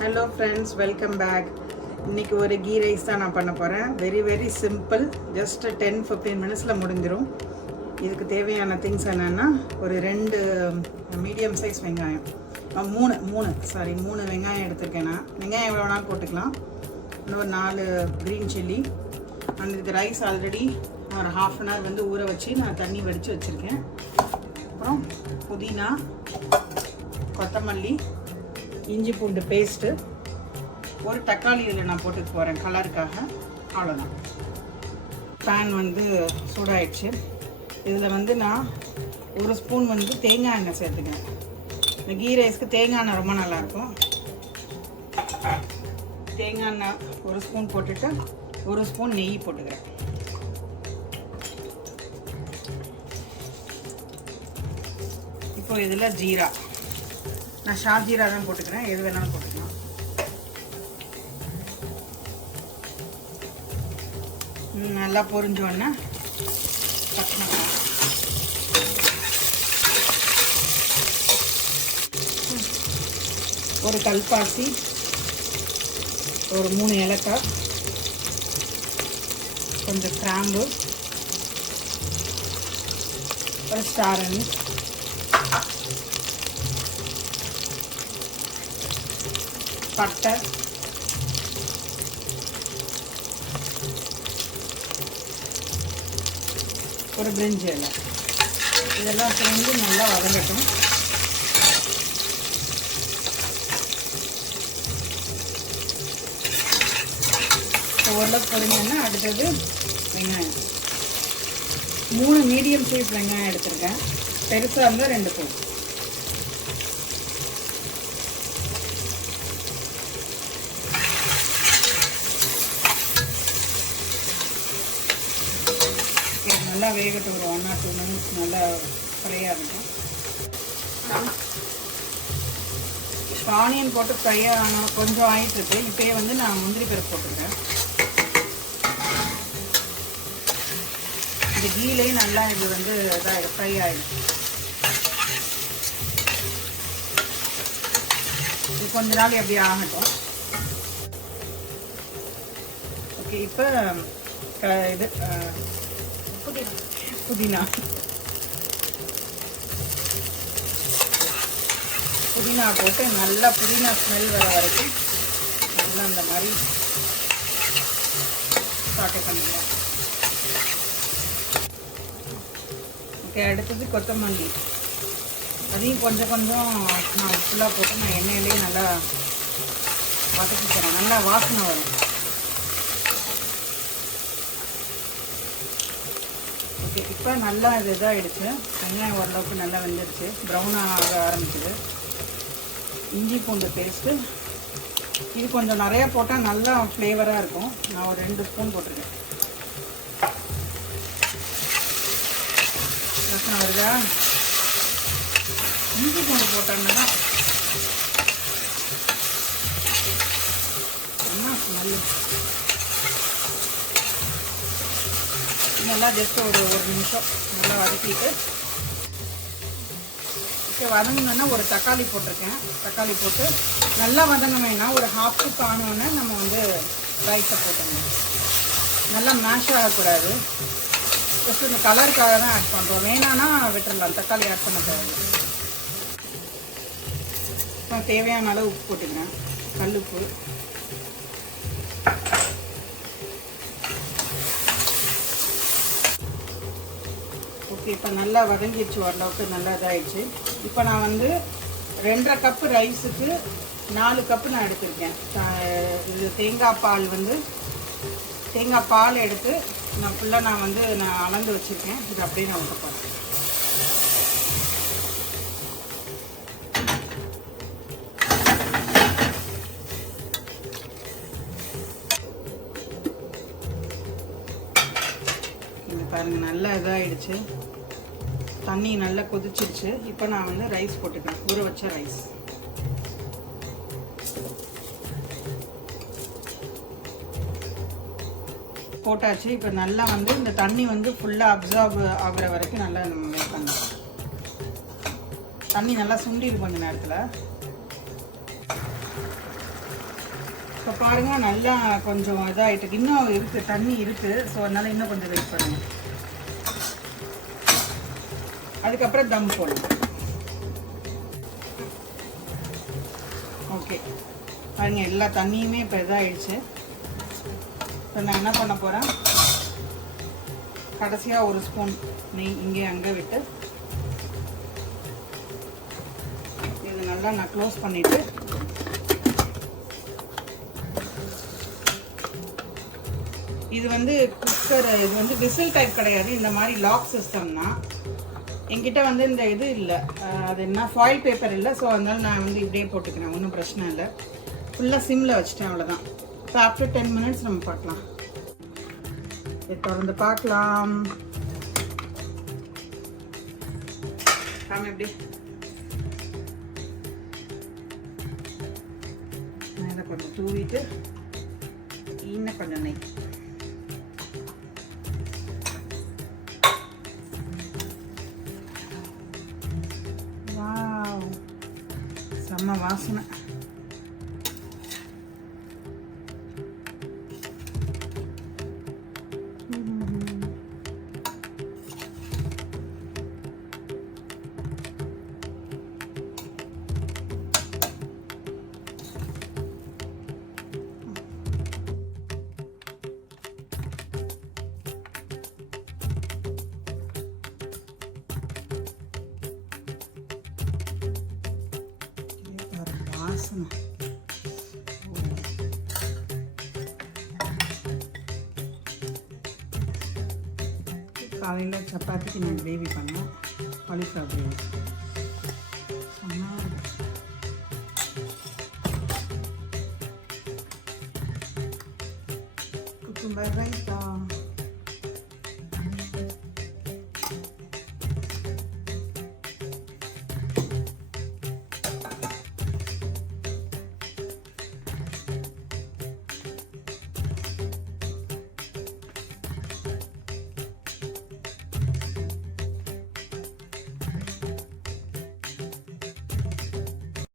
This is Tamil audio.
Hello friends, welcome back. இன்னைக்கு ஒரு கீ ரைஸ் தான் நான் பண்ண போறேன். Very simple. ஜஸ்ட் 10-15 மினிட்ஸ்ல முடிஞ்சிரும். இதுக்கு தேவையான திங்ஸ் என்னன்னா ஒரு 2 மீடியம் சைஸ் வெங்காயம். 3 வெங்காயம் எடுத்துர்க்கேன் நான். வெங்காயம் எவ்வளவு வேணாலும் போட்டுக்கலாம். இன்னொரு 4 கிரீன் சில்லி. and இதுக்கு ரைஸ் ஆல்ரெடி ஒரு half an hour வந்து ஊற வச்சு நான் தண்ணி வடிச்சு வச்சிருக்கேன். அப்புறம் புதினா, கொத்தமல்லி, இஞ்சி பூண்டு பேஸ்ட்டு, ஒரு தக்காளி இதில் நான் போட்டு போகிறேன் கலருக்காக. அவ்வளோதான். பேன் வந்து சூடாயிடுச்சு. இதில் வந்து நான் 1 ஸ்பூன் வந்து தேங்காய் எண்ணெய் சேர்த்துக்கிறேன். இந்த கீ ரைஸ்க்கு தேங்காய் எண்ணெய் ரொம்ப நல்லாயிருக்கும். தேங்காய் எண்ணெய் 1 ஸ்பூன் போட்டுட்டு 1 ஸ்பூன் நெய் போட்டுக்கிறேன். இப்போ இதில் ஜீரா, நான் ஷாஜீரா தான் போட்டுக்கிறேன், எது வேணாலும் போட்டுக்கலாம். நல்லா பொரிஞ்சோடனே ஒரு கல்பாசி, ஒரு 3 ஏலக்காய், கொஞ்சம் கிராம்பு, ஒரு ஸ்டார் அனீஸ், பட்டை, ஒரு பிரிஞ்சி இலை, இதெல்லாம் சேர்ந்து நல்லா வதங்கட்டும். ஓரளவுக்கு பொரிஞ்சோன்னா அடுத்தது வெங்காயம். 3 மீடியம் சைஸ் வெங்காயம் எடுத்திருக்கேன். பெருசாக இருந்தால் 2 போதும். நல்லா வேகட்டும். ஒரு 1 or 2 மினிட்ஸ் நல்லா ஃப்ரை ஆகட்டும். இப்போ ஆனியன் போட்டு ஃப்ரை ஆன கொஞ்சம் ஆகிட்டுருக்கு. இப்போயே வந்து நான் முந்திரி பருப்பு போட்டிருக்கேன். இந்த கீலே நல்லா இது வந்து இதாக ஃப்ரை ஆகிடும். இது கொஞ்ச நாள் எப்படி ஆகட்டும். ஓகே, இப்போ இது புதினா போட்டு நல்லா புதினா ஸ்மெல் வர வரைக்கும் நல்லா அந்த மாதிரி சாட்டை பண்ணிக்கலாம். ஓகே, அடுத்தது கொத்தமல்லி. அதையும் கொஞ்சம் நான் ஃபுல்லாக போட்டு நான் எண்ணெயிலேயே நல்லா வதக்கி தரேன். நல்லா வாசனை வரும். ஓகே, இப்போ நல்லா இது இதாகிடுச்சு. வெங்காயம் ஓரளவுக்கு நல்லா வெந்துடுச்சு, ப்ரௌனாக ஆக ஆரம்பிக்குது. இஞ்சி பூண்டு பேஸ்ட்டு இது கொஞ்சம் நிறையா போட்டால் நல்லா ஃப்ளேவராக இருக்கும். நான் ஒரு 2 ஸ்பூன் போட்டிருக்கேன். ரசனை வருதா? இஞ்சி பூண்டு போட்டோன்னா தான் ஸ்மெல்லு. நல்லா ஜஸ்ட் ஒரு நிமிஷம் நல்லா வதக்கிட்டு இப்போ வதங்கினோன்னா ஒரு தக்காளி போட்டிருக்கேன். தக்காளி போட்டு நல்லா வதங்க வேணாம். ஒரு ஹாஃப் குக் ஆனோடனே நம்ம வந்து ரைஸை போட்டுருங்க. நல்லா மேஷ் ஆகக்கூடாது. ஜஸ்ட் இந்த கலருக்காக தான் ஆட் பண்ணுறோம். வேணான்னா விட்டுடலாம், தக்காளி ஆட் பண்ண தேவையில்லை. இப்போ தேவையான அளவு உப்பு போட்டுக்கிறேன், கல்லுப்பு. ஓகே, இப்போ நல்லா வதங்கிடுச்சு, ஓரளவுக்கு நல்லா இதாகிடுச்சு. இப்போ நான் வந்து 2.5 கப்பு ரைஸுக்கு 4 கப்பு நான் எடுத்திருக்கேன். இது தேங்காய் பால் எடுத்து நான் ஃபுல்லாக நான் அளந்து வச்சுருக்கேன். இது அப்படியே நான் ஊற்ற போகிறேன். பாருங்கள், நல்லா இதாகிடுச்சு. தண்ணி நல்லா கொதிச்சிருச்சு. இப்போ நான் வந்து ரைஸ் போட்டுக்கிறேன், ஊற வச்ச ரைஸ். போட்டாச்சு. இப்போ நல்லா வந்து இந்த தண்ணி வந்து ஃபுல்லாக அப்சார்ப் ஆகுற வரைக்கும் நல்லா நம்ம வெயிட் பண்ணலாம். தண்ணி நல்லா சுண்டிடும் கொஞ்சம் நேரத்தில். பாருங்கள் நல்லா கொஞ்சம் இதாகிட்டு இன்னும் இருக்குது, தண்ணி இருக்குது. ஸோ அதனால் இன்னும் கொஞ்சம் வெயிட் பண்ணுங்கள். அதுக்கப்புறம் தம் போடணும். ஓகே பாருங்க, எல்லா தண்ணியுமே இப்போ இதாகிடுச்சு. இப்போ நான் என்ன பண்ண போகிறேன், கடைசியாக ஒரு ஸ்பூன் நெய் இங்கே அங்கே விட்டு இது நல்லா நான் க்ளோஸ் பண்ணிவிட்டு இது வந்து குக்கர், இது வந்து விசில் டைப் கிடையாது, இந்த மாதிரி லாக் சிஸ்டம் தான். என்கிட்ட வந்து இந்த இது இல்லை, அது என்ன ஃபாயில் பேப்பர் இல்லை. ஸோ அதனால நான் வந்து இப்படியே போட்டுக்கிறேன், ஒன்றும் பிரச்சனை இல்லை. ஃபுல்லாக சிம்மில் வச்சுட்டேன், அவ்வளோதான். இப்போ ஆஃப்டர் 10 minutes நம்ம பார்க்கலாம். இதை தொடர்ந்து பார்க்கலாம். எப்படி இதை கொஞ்சம் தூவிட்டு இன்னும் கொஞ்சம் நெய். செம்ம வாசனை. காலையில் சப்பாத்திக்கு நான் கிரேவி பண்ணேன், காலிஃப்ளவர் கிரேவி. குக்கும்பர் ரைத்தா.